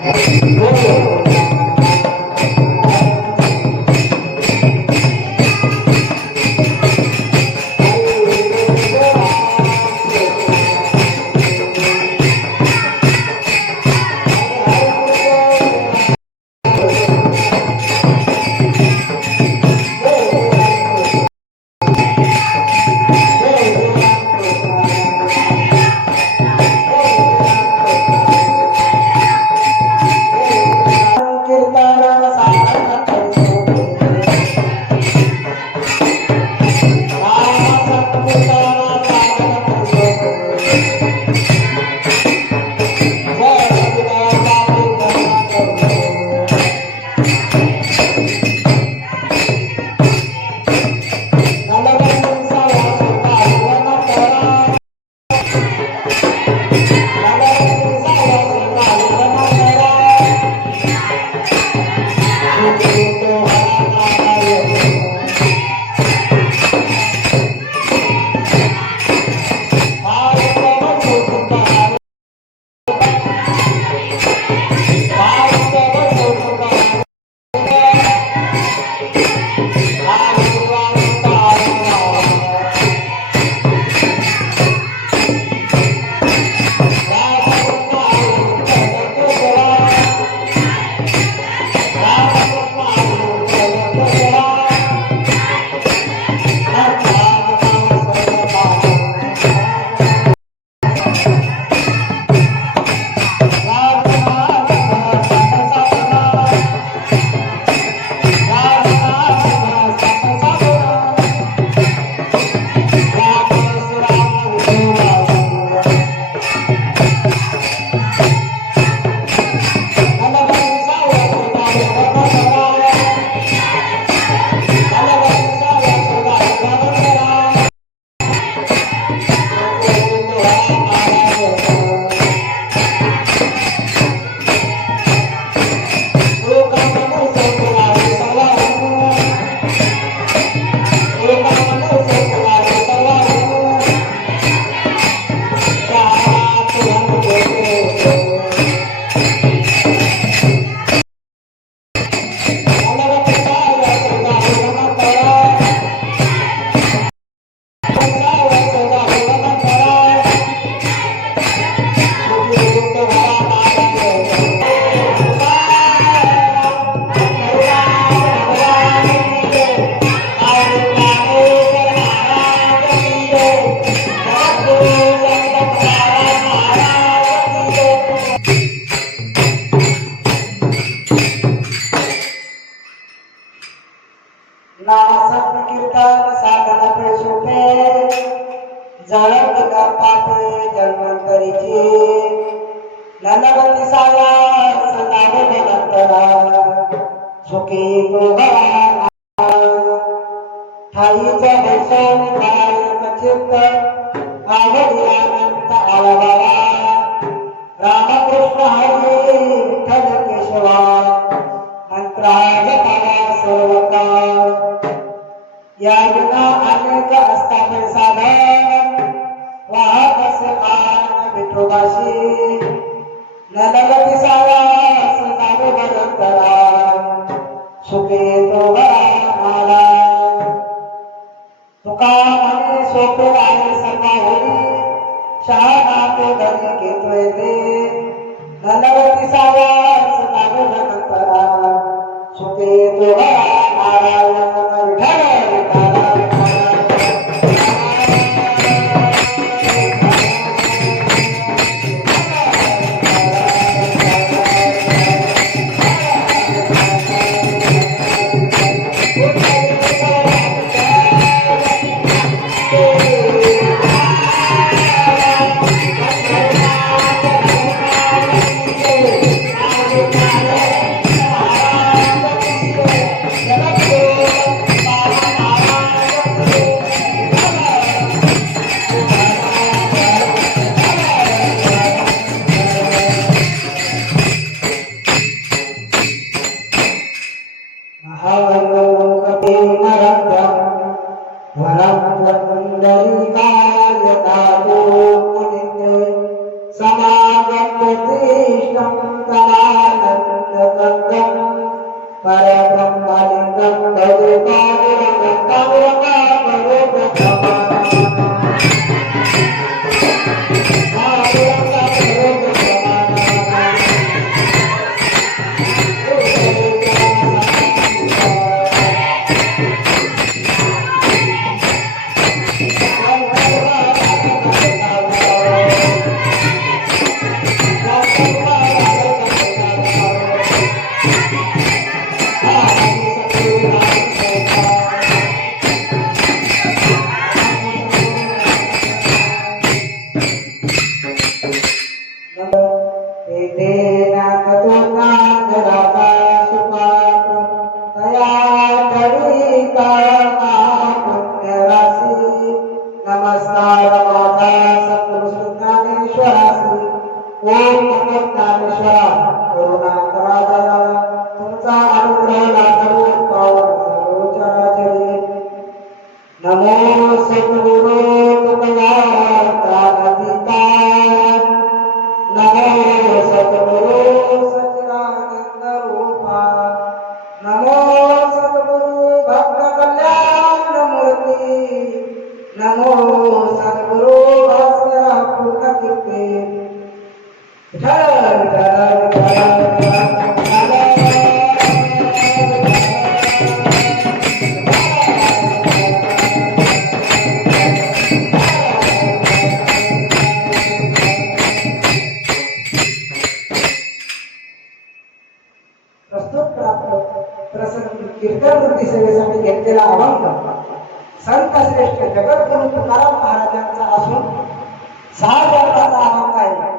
नाम धारण चित्त आवडी अनंत येते धनवती सावास नागरा सुखे Gracias a. प्राप्त प्रसंगी कीर्तन वृत्ती सेवेसाठी घेतलेला अभंग संत श्रेष्ठ जगद्गुरु तुकाराम महाराजांचा असून सहा जन्माचा अभंग आहे.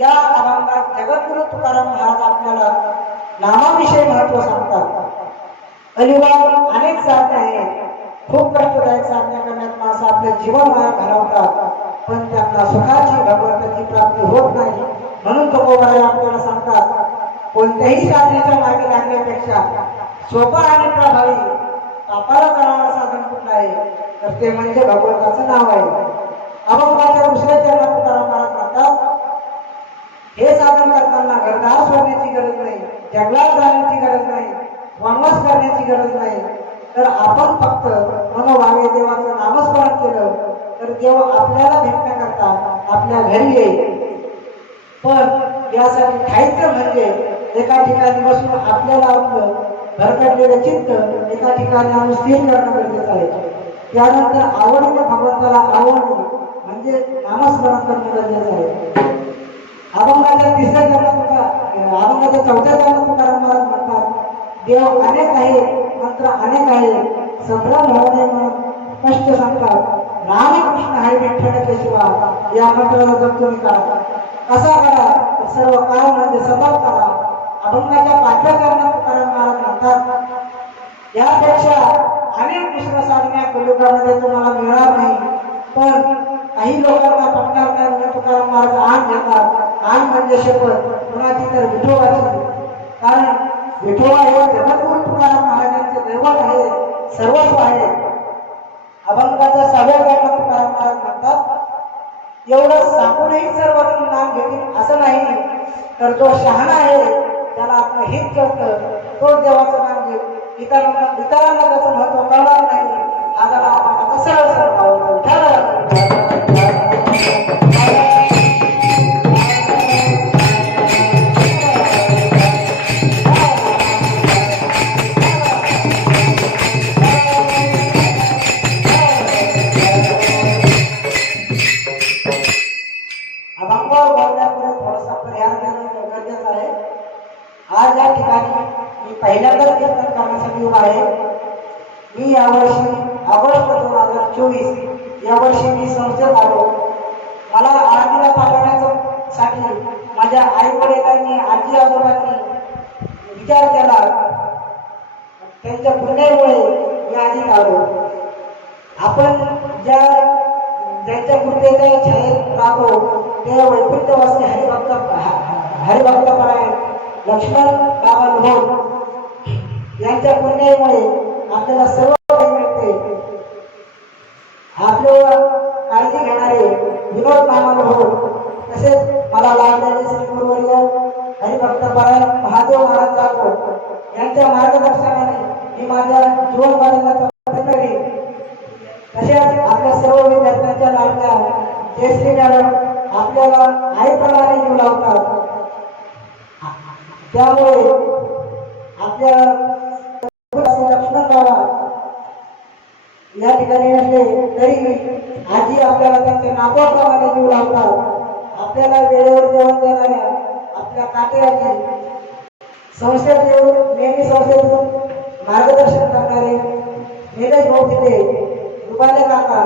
या अभंगात जगद्गुरु तुकाराम महाराज आपल्याला नामाविषयी महत्त्व सांगतात. अलिबाग अनेक साधने आहेत. खूप कष्टदायक साधने करण्यात माणसं आपले जीवन वाया घालवतात. पण त्यांना सुखाची भगवंताची प्राप्ती होत नाही. म्हणून तुकोबाराय आपल्याला सांगतात कोणत्याही साधनेच्या मागे लागण्यापेक्षा सोपा आणि प्रभावी तापाला जाणारं साधन कुठलं आहे? तर ते म्हणजे भगवंताचं नाव आहे. अभंगाच्या दुसऱ्या चरणात परंपरा करतात. हे साधन करताना घरदार सोडण्याची गरज नाही जंगलात जाण्याची गरज नाही वनवास करण्याची गरज नाही. तर आपण फक्त मनोभावे देवाचं नामस्मरण केलं तर देव आपल्याला भेटण्याकरता आपल्या घरी येईल. पण यासाठी खायचं म्हणजे एका ठिकाणी बसून आपल्याला आपलं भरकटलेलं चित्त एका ठिकाणी आणून स्थिर करणं गरजेचं आहे. त्यानंतर आवडणं भगवंताला आवडणं म्हणजे नामस्मरण करणं गरजेचं आहे. अभंगाच्या तिसऱ्या चरणात अभंगाच्या चौथ्या चरणात तुकाराम महाराज म्हणतात देव अनेक आहे मंत्र अनेक आहे संभ्रम होऊ नये म्हणून स्पष्ट सांगतात रामकृष्ण आहे विठ्ठलाच्या केशवा या मंत्राला जप तुम्ही करा. कसा करा? सर्व काळ म्हणजे सदा करा. अभंगाच्या पाचव्या चरणात तुकाराम महाराज म्हणतात यापेक्षा अनेक दुसऱ्या साधण्या कलयुगामध्ये तुम्हाला मिळणार नाही. पण काही लोकांना पटणार नाही म्हणजे तुकाराम महाराज आण घेतात. आण म्हणजे शपथ. कुणाची तर विठोबाची. कारण विठोबा हे जगद्गुरु तुकाराम महाराजांचे दैवत आहे सर्वस्व आहे अभंगाच्या सहाव्या गाण्यात तुकाराम महाराज म्हणतात एवढं सांगूनही सर्वजण नाम घेतील असं नाही तर जो शहाणा आहे त्याला आपलं हित करतं तो देवाचं नाम घेऊ इतरांना इतरांना त्याचं महत्त्व कळणार नाही. आजाला आपण आता सरळ सरळ पाहतो अभंगावर आपण ज्या ज्यांच्या कृपेच्या छायेत राहतो ते वैकुंठवासी हरिभक्त हरिभक्तपरायण लक्ष्मण बाबा लोहोर यांच्या पुण्यामुळे आपल्याला सर्व काही मिळते. आपल्यावर काळजी घेणारे विनोद मामा लोहोर तसेच मला लाभलेले श्री गुरुवर्य हरिभक्तपरायण महादेव महाराज जाधव यांच्या मार्गदर्शनाने मी माझ्या जीवन बदलण्याचा प्रयत्न करीन तसेच आपल्या सर्व विद्यार्थ्यांच्या लाडक्या केसरी मॅडम आपल्याला आईप्रमाणे जीव लावतात त्यामुळे आपल्या लक्ष्मण बाबा या ठिकाणी असले तरी आजी आपल्याला त्यांच्या नापाप्रमाणे जीव लावतात आपल्याला वेळेवर जेवण देणाऱ्या आपल्या काटे संस्थेत येऊन नेहमी संस्थेतून मार्गदर्शन करणारे निलेश भाऊ तिथे दुपाले काका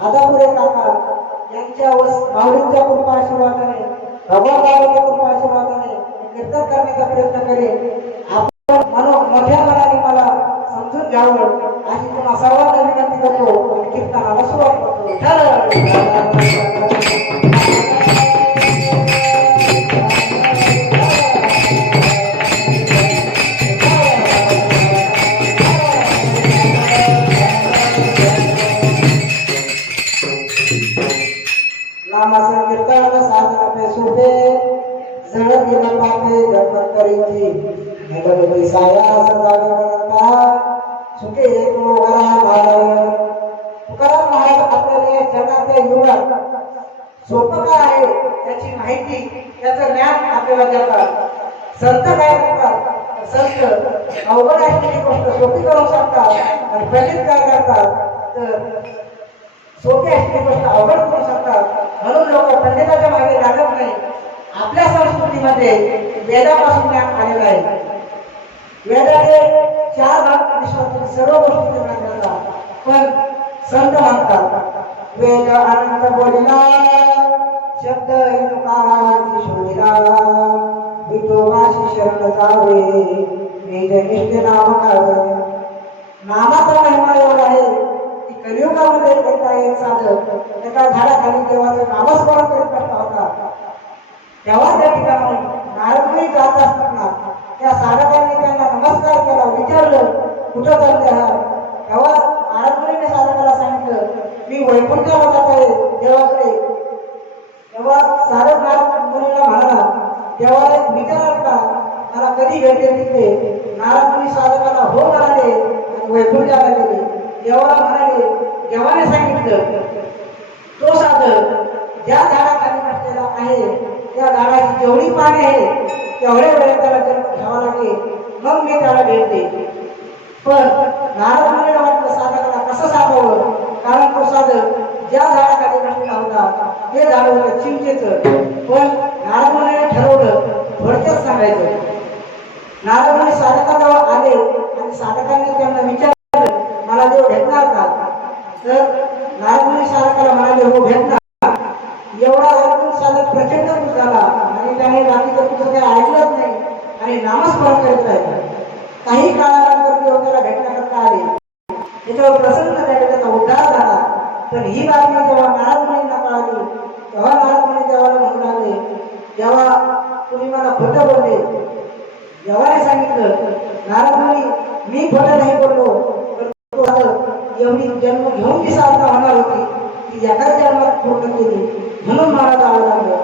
आदापुरे काका यांच्या माऊलींच्या कृपा आशीर्वादाने भगवान बाबाच्या कृपा आशीर्वादाने कीर्तन करण्याचा प्रयत्न संत काय करतात संत अवघड असलेली गोष्ट सोपी करू शकतात आणि पंडित काय करतात तर सोपी असलेली गोष्ट अवघड करू शकतात. म्हणून लोक पंडिताच्या मागे लागत नाही. आपल्या संस्कृतीमध्ये वेदापासून ज्ञान आलेलं आहे. वेदाने चार भाग विश्वातील सर्व गोष्टी निर्माण करतात पण संत म्हणतात वेद अनंत बोलिला शब्द तुकाराची शोधिला विठोबाशी शरण जावे. वेद निष्ठ नाम काढ नामाचा महिमा एवढा आहे की कलियुगामध्ये एका एक साधक एका झाडाखाली देवाचं नामस्मरण करीत बसला होता. तेव्हा त्या ठिकाणी नारदमुनी जात असताना त्या साधकांनी त्यांना नमस्कार केला विचारलं कुठं चालले आहात? तेव्हा नारदमुनीने साधकाला सांगितलं मी वैकुंठाला जात आहे देवाकडे. तेव्हा साधक नारद देवाला एक विचाराल का मला कधी भेटले तिथे? नारद साधकाला हो म्हणाले आणि वैकुंठाला गेले. देवाला म्हणाले देवाने सांगितलं तो साधक ज्या झाडाखाली बसलेला आहे त्या झाडाची जेवढी पाने आहे तेवढ्या वेळेत त्याला जन्म घ्यावा लागेल. मग मी त्याला भेटते. पण नारद वाटलं साधकाला कसं साधवलं कारण तो साधक ज्या झाडाखाली बसलेला होता ते झाड होतं चिंचेचं. पण नारायण ठरवलं. थोडक्यात सांगायचं. नारायण साधकाजवळ आले आणि साधकांनी त्यांना विचारलं मला देव भेटणार का? तर नारायण साधकाला म्हणाले हो भेटणार. एवढा अर्जुन साधक प्रचंड खुश झाला आणि त्याने रात्रीचं तुझं काही ऐकलंच नाही आणि नामस्मरण करीत राहिला. काही काळानंतर देव त्याला भेटण्याकरता आले. त्याच्यावर प्रसन्न झाले त्याचा उद्धार झाला. पण ही बातमी जेव्हा नारायण मुनींना कळाली तेव्हा नारायण मुनी देवाला म्हणून लागले जेव्हा तुम्ही मला खोटं बोलले. जेव्हा सांगितलं. नारद मुनी मी खोटं नाही बोललो पण एवढी जन्म घेऊन जी साधना होणार होती ती एकाच जन्मात पूर्ण केली म्हणून मला जावं लागलं.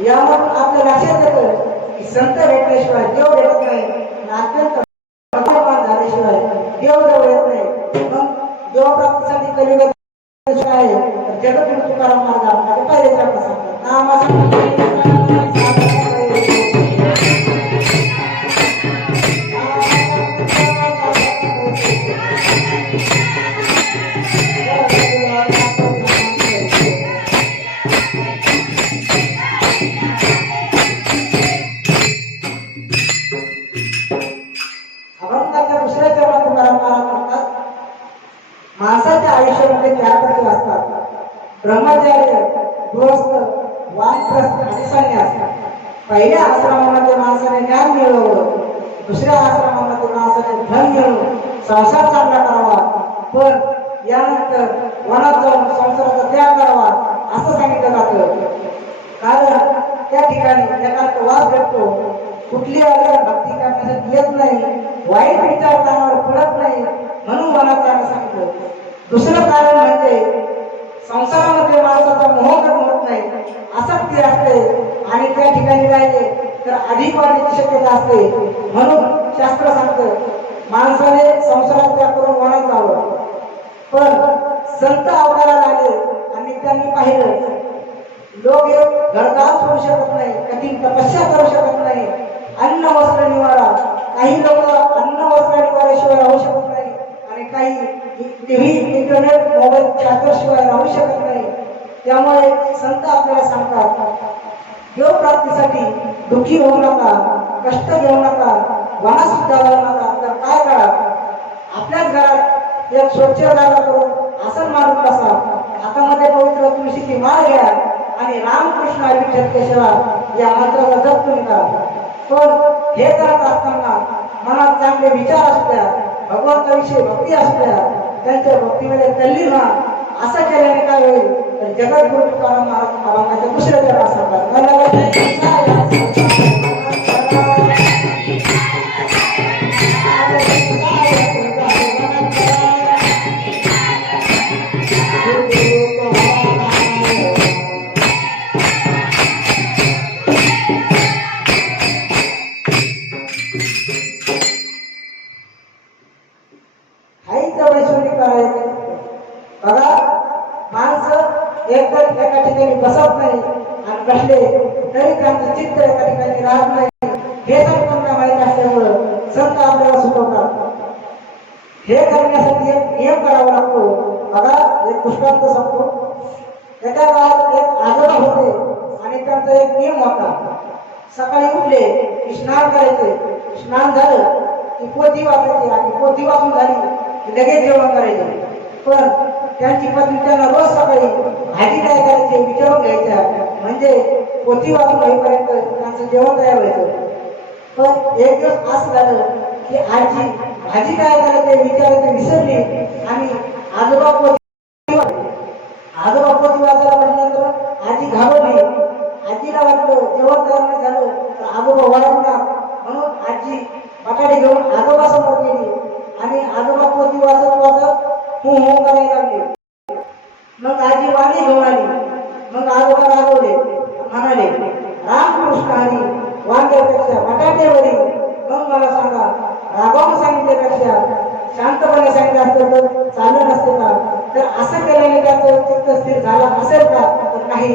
यावर आपल्या लक्षात येतं की संत भेटल्याशिवाय देव भेटत नाही अत्यंत झाल्याशिवाय देव जवळ येत नाही. मग देवप्राप्तीसाठी कलिगत काय जगत तुकाराम मार्ग आपल्याला पाहिजे आपण सांगतात नामाचा कारण त्या ठिकाणी त्याचा प्रवास भेटतो कुठली अडचण भक्ती करण्यासाठी येत नाही वाईट विचार कानावर पडत नाही म्हणून मला त्याला सांगतो. दुसरं कारण म्हणजे संसारामध्ये माणसाचा मोह होत नाही आसक्ती असते आणि त्या ठिकाणी राहिले तर अधिक वाढण्याची शक्यता असते. म्हणून शास्त्र सांगतं माणसाने संसारात त्या करून वाढत जावं. पण संत अवताराला आले आणि त्यांनी पाहिलं लोक एक घरदार करू शकत नाही कठीण तपस्या करू शकत नाही. अन्न वस्त्र निवारा. काही लोक अन्न वस्त्र निवाराशिवाय राहू शकत नाही. आणि काही टीव्ही इंटरनेट मोबाईल चार्जरशिवाय राहू शकत नाही. त्यामुळे संत आपल्याला सांगतात देव प्राप्तीसाठी दुःखी होऊ नका कष्ट घेऊ नका वना सुद्धा जाऊ नका. तर काय करा? आपल्याच घरात एक स्वच्छ जागा करून आसन मारून बसा. हातामध्ये पवित्र तुळशीची माळ घ्या. आणि रामकृष्ण विठ्ठल केशवा या मंत्राचा जप तुम्ही करा. पण हे करत असताना मनात चांगले विचार असल्या भगवंताविषयी भक्ती असल्या त्यांच्या भक्तीमध्ये तल्लीन म्हणा असं केल्याने काय होईल? तर जगद्गुरु तुकाराम महाराज महाराजांच्या दुसऱ्या जगात सांगतात माणसं एका ठिकाणी बसत नाही. आणि बसले तरी त्यांचं चित्त एका ठिकाणी राहत नाही. हे संकल्पना माहीत असल्यामुळं संत आपल्याला सुचवतात. हे करण्यासाठी एक नियम करावा लागतो. बघा एक पुष्पांत सांगतो. एका काळात एक आजोबा होते आणि त्यांचा एक नियम होता. सकाळी उठले की स्नान करायचे. स्नान झालं की पोथी वाचायची आणि पोथी वाचून झाली की लगेच जेवण करायचे. पण त्यांची पत्नी त्यांना रोज सकाळी भाजी काय करायची विचारून घ्यायच्या म्हणजे पोथी वाचून होईपर्यंत त्यांचं जेवण तयार व्हायचं. पण एक दिवस असं झालं की आजी भाजी काय करायचं विचारायचं विसरली आणि आजोबा पोथी आजोबा पोथी वाचायला चालत असते का? तर असं केल्याने त्याचं चित्त स्थिर झाला असेल का? तर नाही.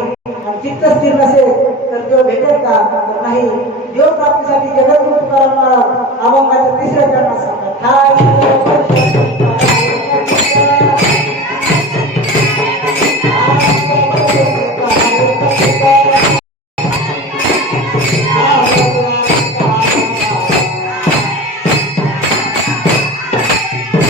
चित्त स्थिर नसेल तर तो भेटेल का? तर नाही. देवप्राप्तीसाठी जगद्गुरु तुकाराम महाराज अभंगाच्या तिसऱ्या चरणात सांगतात